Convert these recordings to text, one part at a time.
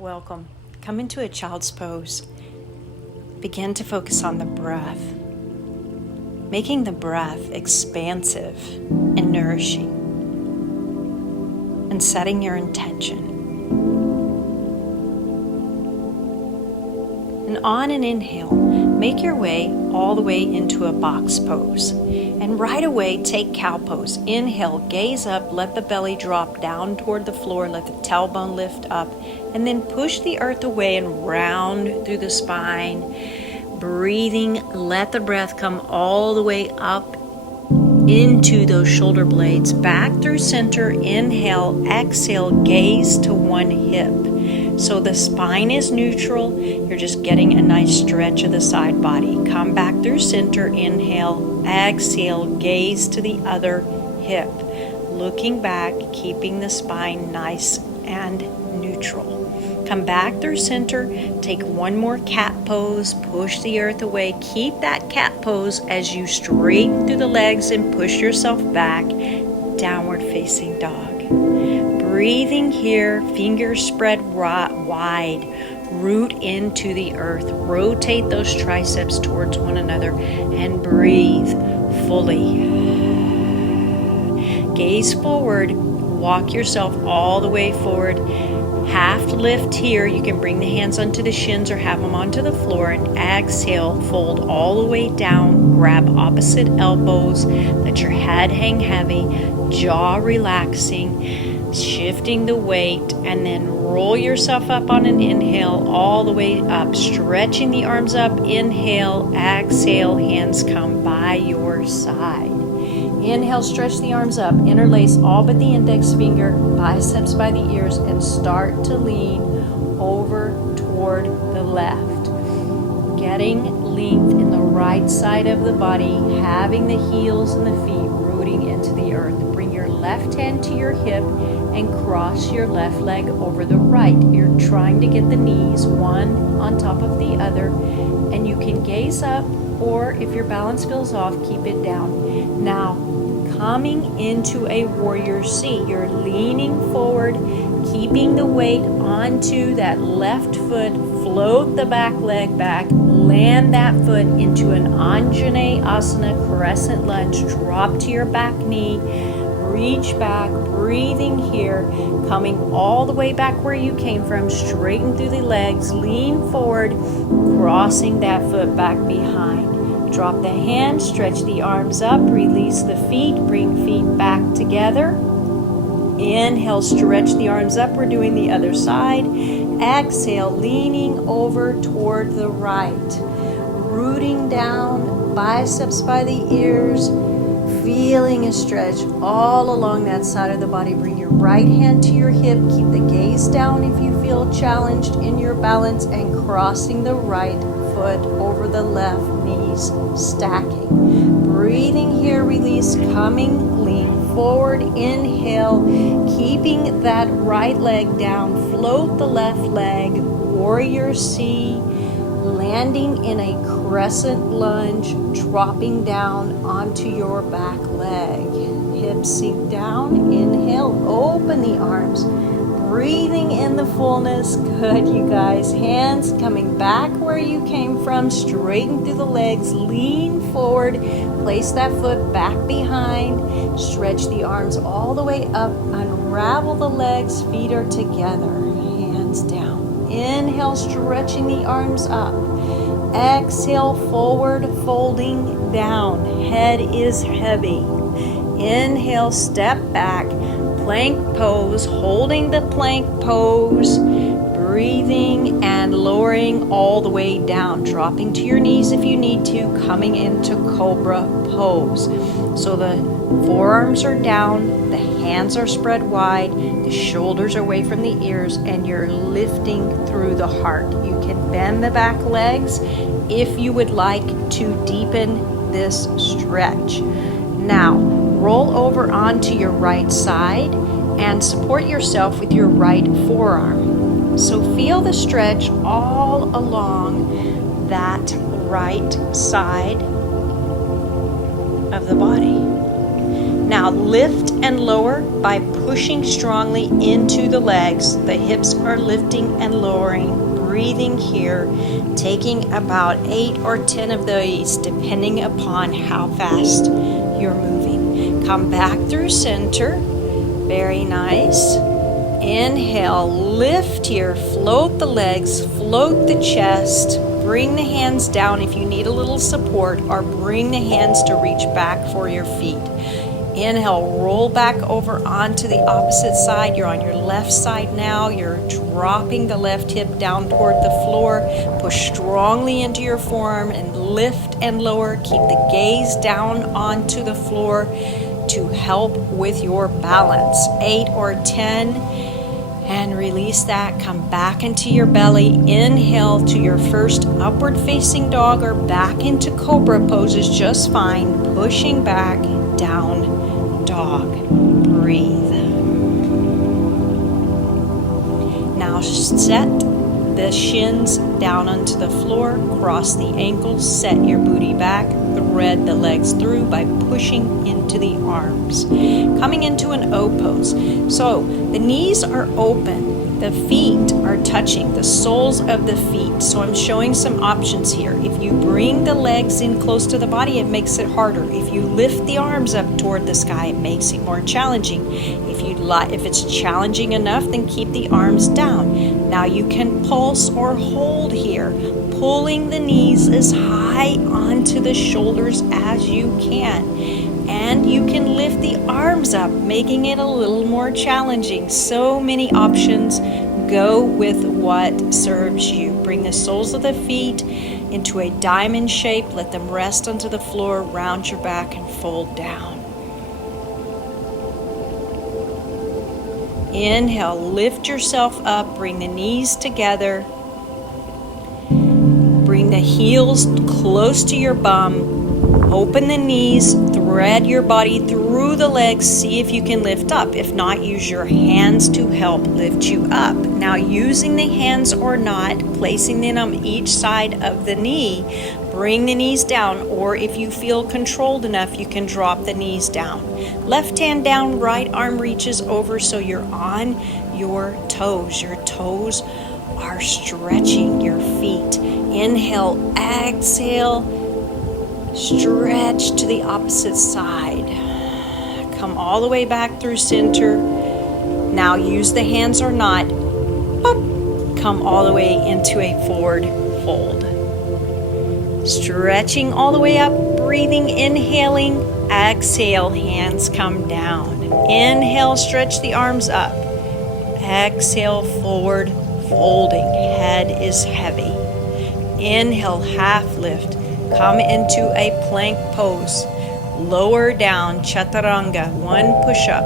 Welcome. Come into a child's pose. Begin to focus on the breath, making the breath expansive and nourishing, and setting your intention. And on an inhale, make your way all the way into a box pose. And right away, take cow pose. Inhale, gaze up, let the belly drop down toward the floor, let the tailbone lift up, and then push the earth away and round through the spine. Breathing, let the breath come all the way up into those shoulder blades. Back through center, inhale, exhale, gaze to one hip. So the spine is neutral. You're just getting a nice stretch of the side body. Come back through center, inhale, exhale, gaze to the other hip. Looking back, keeping the spine nice and neutral. Come back through center, take one more cat pose, push the earth away. Keep that cat pose as you straighten through the legs and push yourself back, downward facing dog. Breathing here, fingers spread wide, root into the earth. Rotate those triceps towards one another and breathe fully. Gaze forward, walk yourself all the way forward. Half lift here, you can bring the hands onto the shins or have them onto the floor, and exhale, fold all the way down, grab opposite elbows, let your head hang heavy, jaw relaxing, shifting the weight, and then roll yourself up on an inhale all the way up, stretching the arms up, inhale, exhale, hands come by your side. Inhale, stretch the arms up, interlace all but the index finger, biceps by the ears, and start to lean over toward the left. Getting length in the right side of the body, having the heels and the feet rooting into the earth. Bring your left hand to your hip and cross your left leg over the right. You're trying to get the knees one on top of the other, and you can gaze up, or if your balance feels off, keep it down. Now, coming into a warrior seat, you're leaning forward, keeping the weight onto that left foot, float the back leg back, land that foot into an Anjaneyasana crescent lunge, drop to your back knee, reach back, breathing here, coming all the way back where you came from, straighten through the legs, lean forward, crossing that foot back behind. Drop the hands, stretch the arms up, release the feet, bring feet back together. Inhale, stretch the arms up, we're doing the other side. Exhale, leaning over toward the right. Rooting down, biceps by the ears, feeling a stretch all along that side of the body. Bring your right hand to your hip, keep the gaze down if you feel challenged in your balance, and crossing the right foot over the left, knees stacking. Breathing here, release, coming, lean forward, inhale, keeping that right leg down, float the left leg, warrior C, landing in a crescent lunge, dropping down onto your back leg. Hips sink down, inhale, open the arms, breathing in the fullness. Good, you guys. Hands coming back where you came from, straighten through the legs, lean forward, place that foot back behind, stretch the arms all the way up, unravel the legs, feet are together, hands down. Inhale, stretching the arms up. Exhale, forward, folding down, head is heavy. Inhale, step back, plank pose, holding the plank pose, breathing and lowering all the way down, dropping to your knees if you need to, coming into Cobra Pose. So the forearms are down, the hands are spread wide, the shoulders are away from the ears, and you're lifting through the heart. You can bend the back legs if you would like to deepen this stretch. Now, roll over onto your right side and support yourself with your right forearm. So feel the stretch all along that right side of the body. Now lift and lower by pushing strongly into the legs. The hips are lifting and lowering. Breathing here, taking about 8 or 10 of these depending upon how fast you're moving. Come back through center. Very nice. Inhale, lift here, float the legs, float the chest, bring the hands down if you need a little support, or bring the hands to reach back for your feet. Inhale, roll back over onto the opposite side. You're on your left side now. You're dropping the left hip down toward the floor. Push strongly into your forearm and lift and lower. Keep the gaze down onto the floor to help with your balance. 8 or 10. And release that. Come back into your belly. Inhale to your first upward facing dog or back into Cobra Pose is just fine. Pushing back, down dog. Breathe. Now set the shins down onto the floor. Cross the ankles. Set your booty back. Thread the legs through by pushing into the arms. Coming into an O pose. So the knees are open, the feet are touching, the soles of the feet. So I'm showing some options here. If you bring the legs in close to the body, it makes it harder. If you lift the arms up toward the sky, it makes it more challenging. If it's challenging enough, then keep the arms down. Now you can pulse or hold here, pulling the knees as high onto the shoulders as you can. And you can lift the arms up, making it a little more challenging. So many options. Go with what serves you. Bring the soles of the feet into a diamond shape. Let them rest onto the floor. Round your back and fold down. Inhale, lift yourself up. Bring the knees together. Bring the heels close to your bum. Open the knees, thread your body through the legs, see if you can lift up. If not, use your hands to help lift you up. Now, using the hands or not, placing them on each side of the knee, bring the knees down, or if you feel controlled enough, you can drop the knees down. Left hand down, right arm reaches over so you're on your toes. Your toes are stretching your feet. Inhale, exhale. Stretch to the opposite side. Come all the way back through center. Now use the hands or not. Boop. Come all the way into a forward fold. Stretching all the way up, breathing, inhaling. Exhale, hands come down. Inhale, stretch the arms up. Exhale, forward folding. Head is heavy. Inhale, half lift. Come into a plank pose. Lower down, chaturanga, one push-up.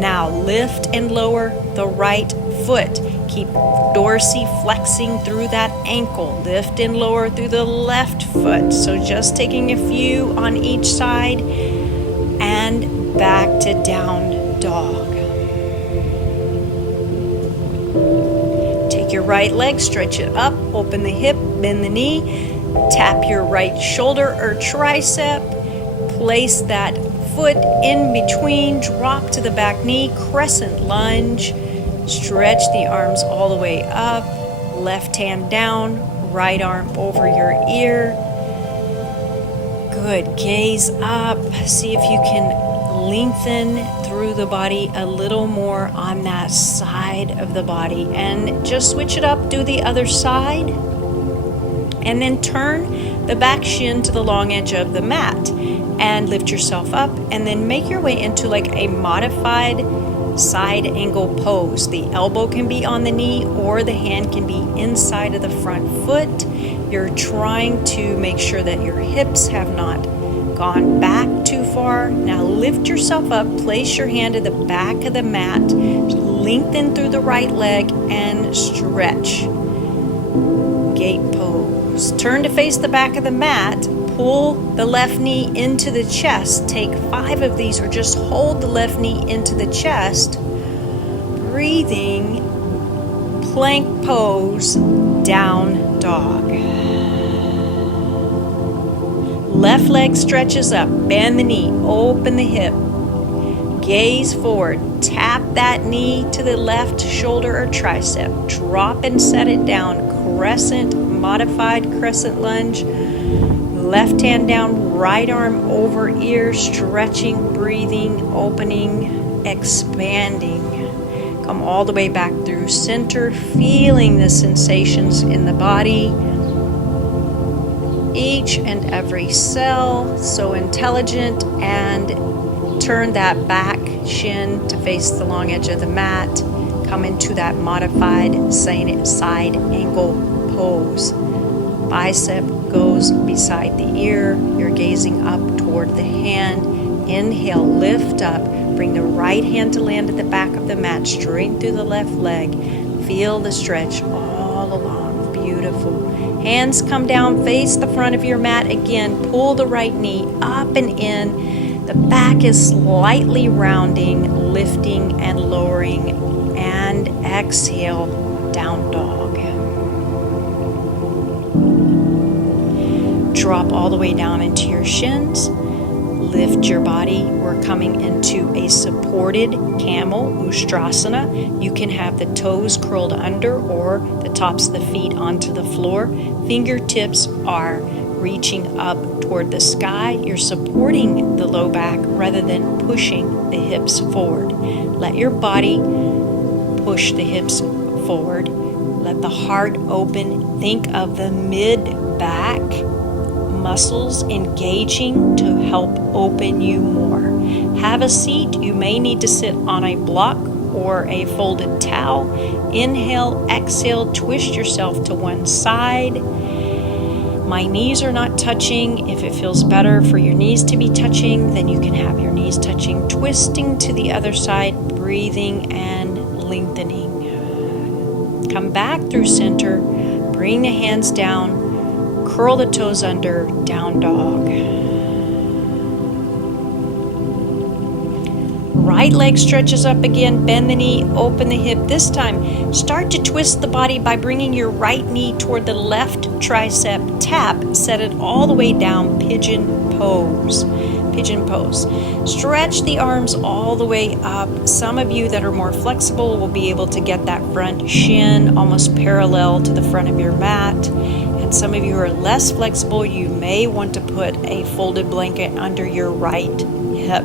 Now lift and lower the right foot. Keep dorsiflexing through that ankle. Lift and lower through the left foot. So just taking a few on each side and back to down dog. Take your right leg, stretch it up, open the hip, bend the knee. Tap your right shoulder or tricep. Place that foot in between. Drop to the back knee. Crescent lunge. Stretch the arms all the way up. Left hand down. Right arm over your ear. Good. Gaze up. See if you can lengthen through the body a little more on that side of the body. And just switch it up. Do the other side. And then turn the back shin to the long edge of the mat and lift yourself up, and then make your way into like a modified side angle pose. The elbow can be on the knee or the hand can be inside of the front foot. You're trying to make sure that your hips have not gone back too far. Now lift yourself up, place your hand at the back of the mat, lengthen through the right leg and stretch. Gate pose. Turn to face the back of the mat. Pull the left knee into the chest. Take 5 of these or just hold the left knee into the chest. Breathing. Plank pose. Down dog. Left leg stretches up. Bend the knee. Open the hip. Gaze forward. Tap that knee to the left shoulder or tricep. Drop and set it down. Crescent, modified crescent lunge. Left hand down, right arm over ear, stretching, breathing, opening, expanding. Come all the way back through center, feeling the sensations in the body. Each and every cell, so intelligent, and turn that back shin to face the long edge of the mat. Come into that modified side angle pose. Bicep goes beside the ear. You're gazing up toward the hand. Inhale, lift up. Bring the right hand to land at the back of the mat, straight through the left leg. Feel the stretch all along. Beautiful. Hands come down, face the front of your mat. Again, pull the right knee up and in. The back is slightly rounding, lifting and lowering. And exhale, down dog. Drop all the way down into your shins. Lift your body. We're coming into a supported camel, Ustrasana. You can have the toes curled under or the tops of the feet onto the floor. Fingertips are reaching up toward the sky. You're supporting the low back rather than pushing the hips forward. Let your body push the hips forward. Let the heart open. Think of the mid-back muscles engaging to help open you more. Have a seat. You may need to sit on a block or a folded towel. Inhale, exhale, twist yourself to one side. My knees are not touching. If it feels better for your knees to be touching, then you can have your knees touching. Twisting to the other side, breathing and lengthening. Come back through center. Bring the hands down. Curl the toes under, down dog. Right leg stretches up again, bend the knee, open the hip. This time, start to twist the body by bringing your right knee toward the left tricep. Tap, set it all the way down, pigeon pose. Pigeon pose. Stretch the arms all the way up. Some of you that are more flexible will be able to get that front shin almost parallel to the front of your mat. And some of you who are less flexible, you may want to put a folded blanket under your right hip.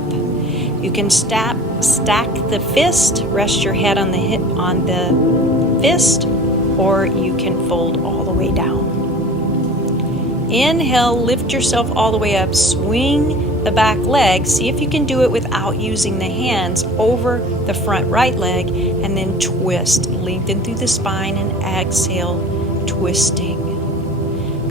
You can stack the fist, rest your head on the fist, or you can fold all the way down. Inhale, lift yourself all the way up, swing the back leg. See if you can do it without using the hands over the front right leg, and then twist. Lengthen through the spine and exhale, twisting.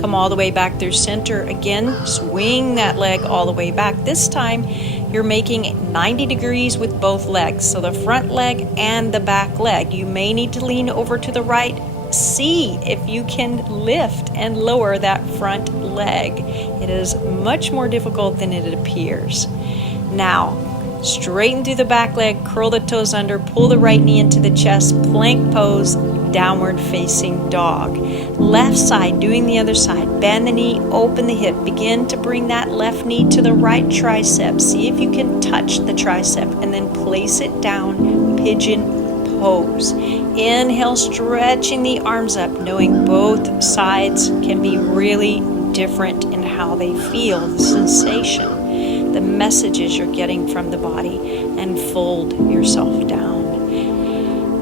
Come all the way back through center. Again, swing that leg all the way back. This time, you're making 90 degrees with both legs. So the front leg and the back leg. You may need to lean over to the right. See if you can lift and lower that front leg. It is much more difficult than it appears. Now, straighten through the back leg, curl the toes under, pull the right knee into the chest, plank pose, downward facing dog. Left side, doing the other side. Bend the knee, open the hip. Begin to bring that left knee to the right tricep. See if you can touch the tricep and then place it down, pigeon pose. Inhale, stretching the arms up, knowing both sides can be really different in how they feel, the sensation, the messages you're getting from the body, and fold yourself down.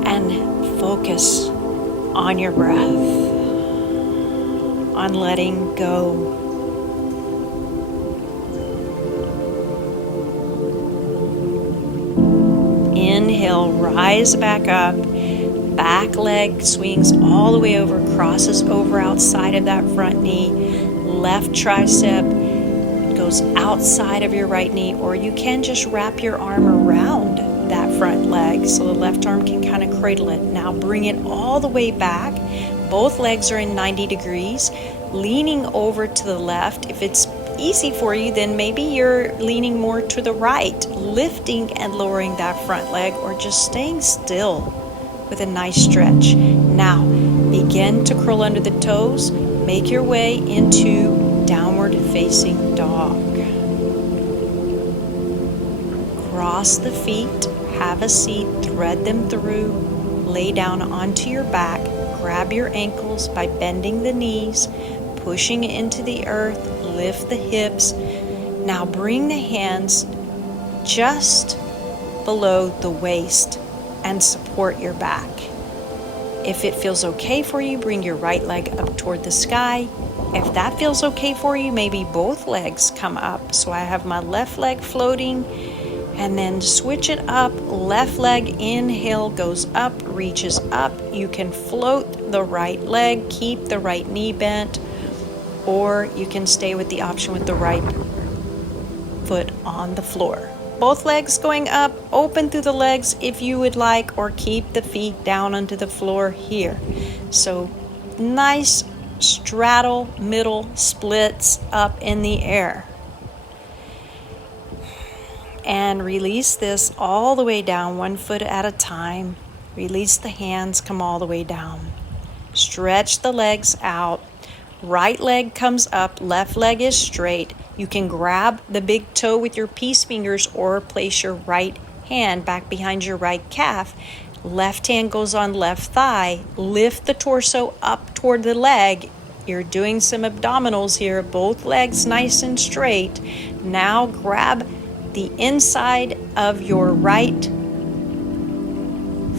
And focus on your breath, on letting go. Inhale, rise back up. Back leg swings all the way over, crosses over outside of that front knee. Left tricep goes outside of your right knee, or you can just wrap your arm around that front leg so the left arm can kind of cradle it. Now bring it all the way back. Both legs are in 90 degrees, leaning over to the left. If it's easy for you, then maybe you're leaning more to the right, lifting and lowering that front leg, or just staying still with a nice stretch. Now begin to curl under the toes. Make your way into downward facing dog. Cross the feet, have a seat, thread them through, lay down onto your back, grab your ankles by bending the knees, pushing it into the earth, lift the hips. Now bring the hands just below the waist and support your back. If it feels okay for you, bring your right leg up toward the sky. If that feels okay for you, maybe both legs come up. So I have my left leg floating, and then switch it up. Left leg, inhale, goes up, reaches up. You can float the right leg, keep the right knee bent, or you can stay with the option with the right foot on the floor. Both legs going up, open through the legs if you would like, or keep the feet down onto the floor here. So nice straddle, middle splits up in the air. And release this all the way down, 1 foot at a time. Release the hands, come all the way down. Stretch the legs out. Right leg comes up, left leg is straight. You can grab the big toe with your peace fingers or place your right hand back behind your right calf. Left hand goes on left thigh. Lift the torso up toward the leg. You're doing some abdominals here. Both legs nice and straight. Now grab the inside of your right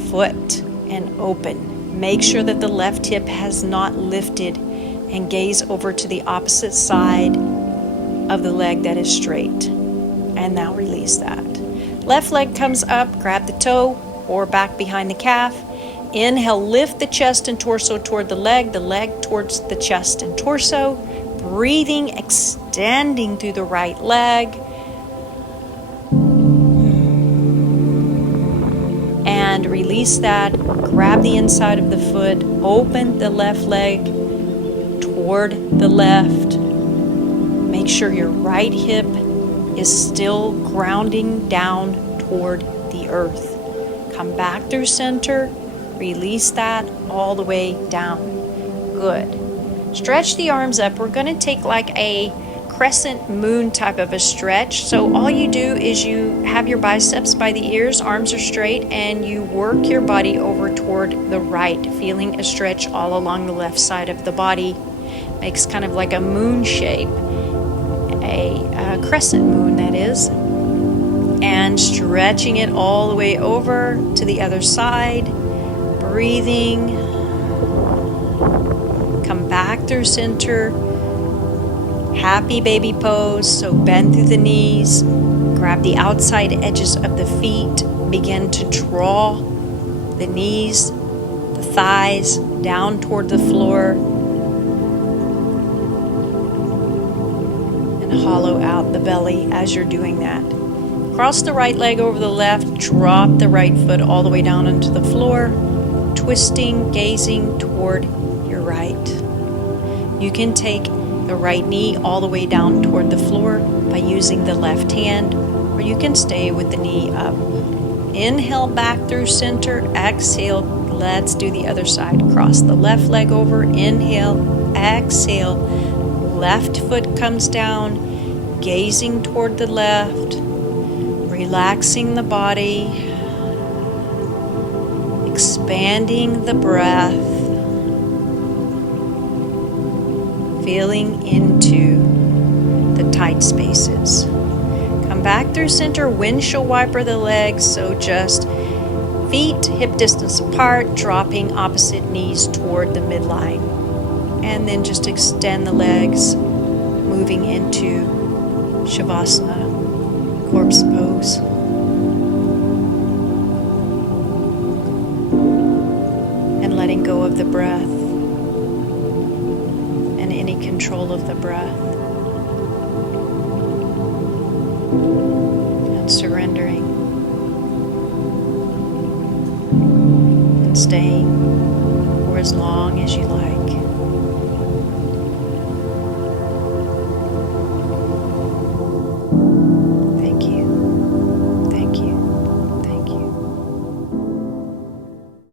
foot and open. Make sure that the left hip has not lifted, and gaze over to the opposite side of the leg that is straight. And now release that. Left leg comes up, grab the toe or back behind the calf. Inhale, lift the chest and torso toward the leg towards the chest and torso. Breathing, extending through the right leg. And release that. Grab the inside of the foot, open the left leg toward the left. Make sure your right hip is still grounding down toward the earth. Come back through center. Release that all the way down. Good. Stretch the arms up. We're going to take like a crescent moon type of a stretch. So all you do is you have your biceps by the ears, arms are straight, and you work your body over toward the right, feeling a stretch all along the left side of the body. Makes kind of like a moon shape, a crescent moon that is, and stretching it all the way over to the other side. Breathing, come back through center. Happy baby pose, so bend through the knees, grab the outside edges of the feet, begin to draw the knees, the thighs down toward the floor, and hollow out the belly as you're doing that. Cross the right leg over the left, drop the right foot all the way down into the floor, twisting, gazing toward your right. You can take the right knee all the way down toward the floor by using the left hand, or you can stay with the knee up. Inhale back through center, exhale, let's do the other side. Cross the left leg over, inhale, exhale, left foot comes down, gazing toward the left, relaxing the body, expanding the breath, feeling into the tight spaces. Come back through center, windshield wiper the legs, so just feet hip distance apart, dropping opposite knees toward the midline. And then just extend the legs, moving into Shavasana, corpse pose. And letting go of the breath. Control of the breath, and surrendering and staying for as long as you like.